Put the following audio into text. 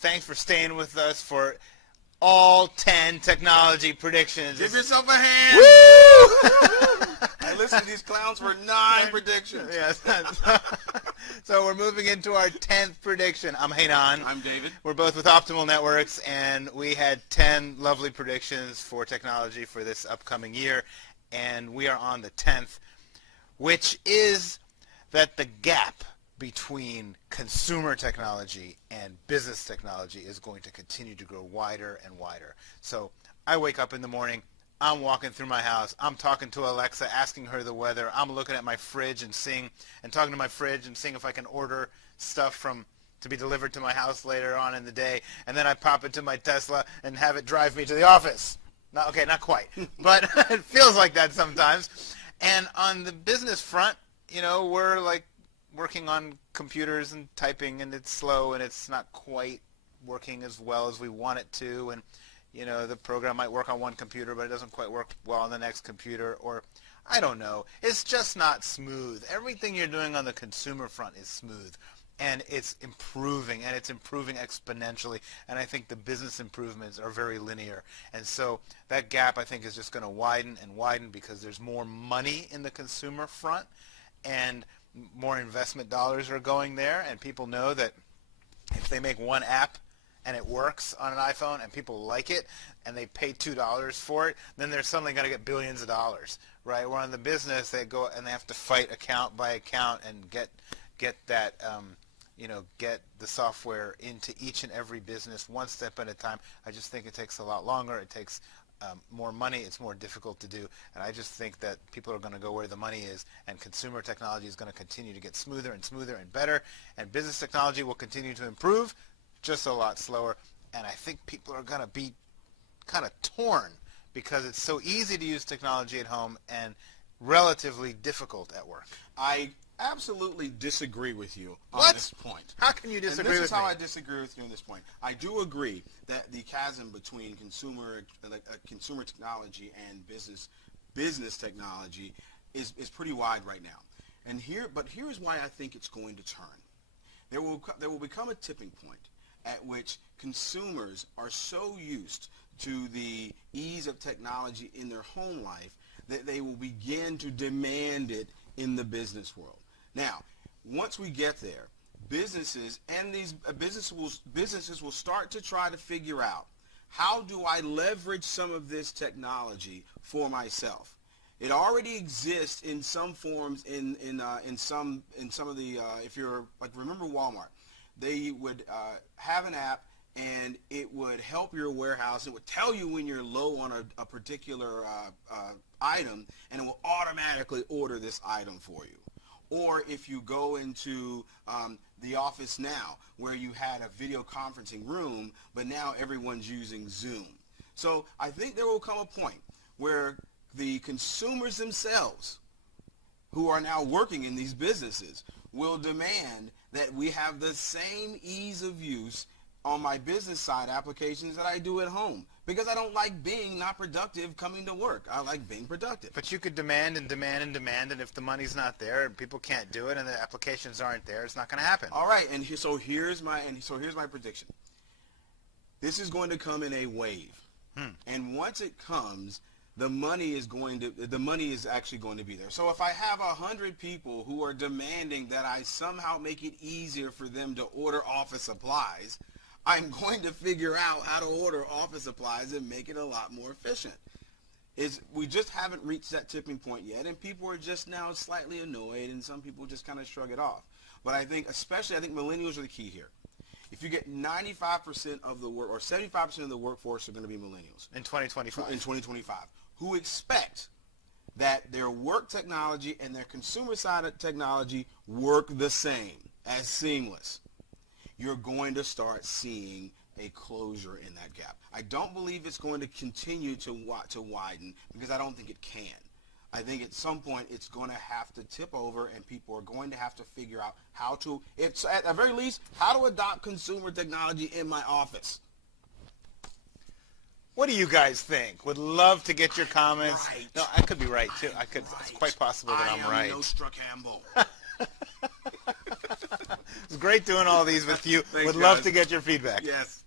thanks for staying with us for all 10 technology predictions. Give yourself a hand. Woo! And listen to these clowns for 9 predictions. Yes. So we're moving into our 10th prediction. I'm Hainan. I'm David. We're both with Optimal Networks, and we had 10 lovely predictions for technology for this upcoming year, and we are on the 10th, which is that the gap between consumer technology and business technology is going to continue to grow wider and wider. So I wake up in the morning, I'm walking through my house, I'm talking to Alexa, asking her the weather, I'm looking at my fridge and talking to my fridge and seeing if I can order stuff to be delivered to my house later on in the day, and then I pop into my Tesla and have it drive me to the office. Not quite, but it feels like that sometimes. And on the business front, we're like working on computers and typing, and it's slow and it's not quite working as well as we want it to, and the program might work on one computer but it doesn't quite work well on the next computer, or I don't know, it's just not smooth. Everything you're doing on the consumer front is smooth, and it's improving, and it's improving exponentially, and I think the business improvements are very linear, and so that gap I think is just going to widen and widen because there's more money in the consumer front, and more investment dollars are going there, and people know that if they make one app and it works on an iPhone and people like it and they pay $2 for it, then they're suddenly going to get billions of dollars, right? Where on the business they go and they have to fight account by account and get that get the software into each and every business one step at a time. I just think it takes a lot longer. It takes more money. It's more difficult to do, and I just think that people are going to go where the money is, and consumer technology is going to continue to get smoother and smoother and better, and business technology will continue to improve, just a lot slower, and I think people are going to be kind of torn because it's so easy to use technology at home and relatively difficult at work. I absolutely disagree with you on this point. How can you disagree with me? And this is how I disagree with you on this point. I do agree that the chasm between consumer technology and business technology is pretty wide right now. But here is why I think it's going to turn. There will become a tipping point at which consumers are so used to the ease of technology in their home life that they will begin to demand it in the business world. Now, once we get there, businesses will start to try to figure out, how do I leverage some of this technology for myself? It already exists in some forms in some of the if you're like, remember Walmart, they would have an app and it would help your warehouse. It would tell you when you're low on a particular item, and it will automatically order this item for you. Or if you go into the office now, where you had a video conferencing room, but now everyone's using Zoom. So I think there will come a point where the consumers themselves, who are now working in these businesses, will demand that we have the same ease of use on my business side applications that I do at home, because I don't like being not productive coming to work. I like being productive. But you could demand and demand and demand, and if the money's not there and people can't do it and the applications aren't there, it's not going to happen. All right, and so here's my prediction. This is going to come in a wave, and once it comes, the money is actually going to be there. So if I have 100 people who are demanding that I somehow make it easier for them to order office supplies, I'm going to figure out how to order office supplies and make it a lot more efficient. We just haven't reached that tipping point yet, and people are just now slightly annoyed, and some people just kind of shrug it off. But I think millennials are the key here. If you get 95% of the work, or 75% of the workforce are going to be millennials. In 2025. In 2025. Who expect that their work technology and their consumer side of technology work the same, as seamless. You're going to start seeing a closure in that gap. I don't believe it's going to continue to widen, because I don't think it can. I think at some point it's going to have to tip over, and people are going to have to figure out how to, it's at the very least, how to adopt consumer technology in my office. What do you guys think? Would love to get your comments. Right. No, I could be right too. It's quite possible that I'm right. I am Nostra Campbell. It's great doing all these with you. Thanks, Would love guys. to get your feedback. Yes.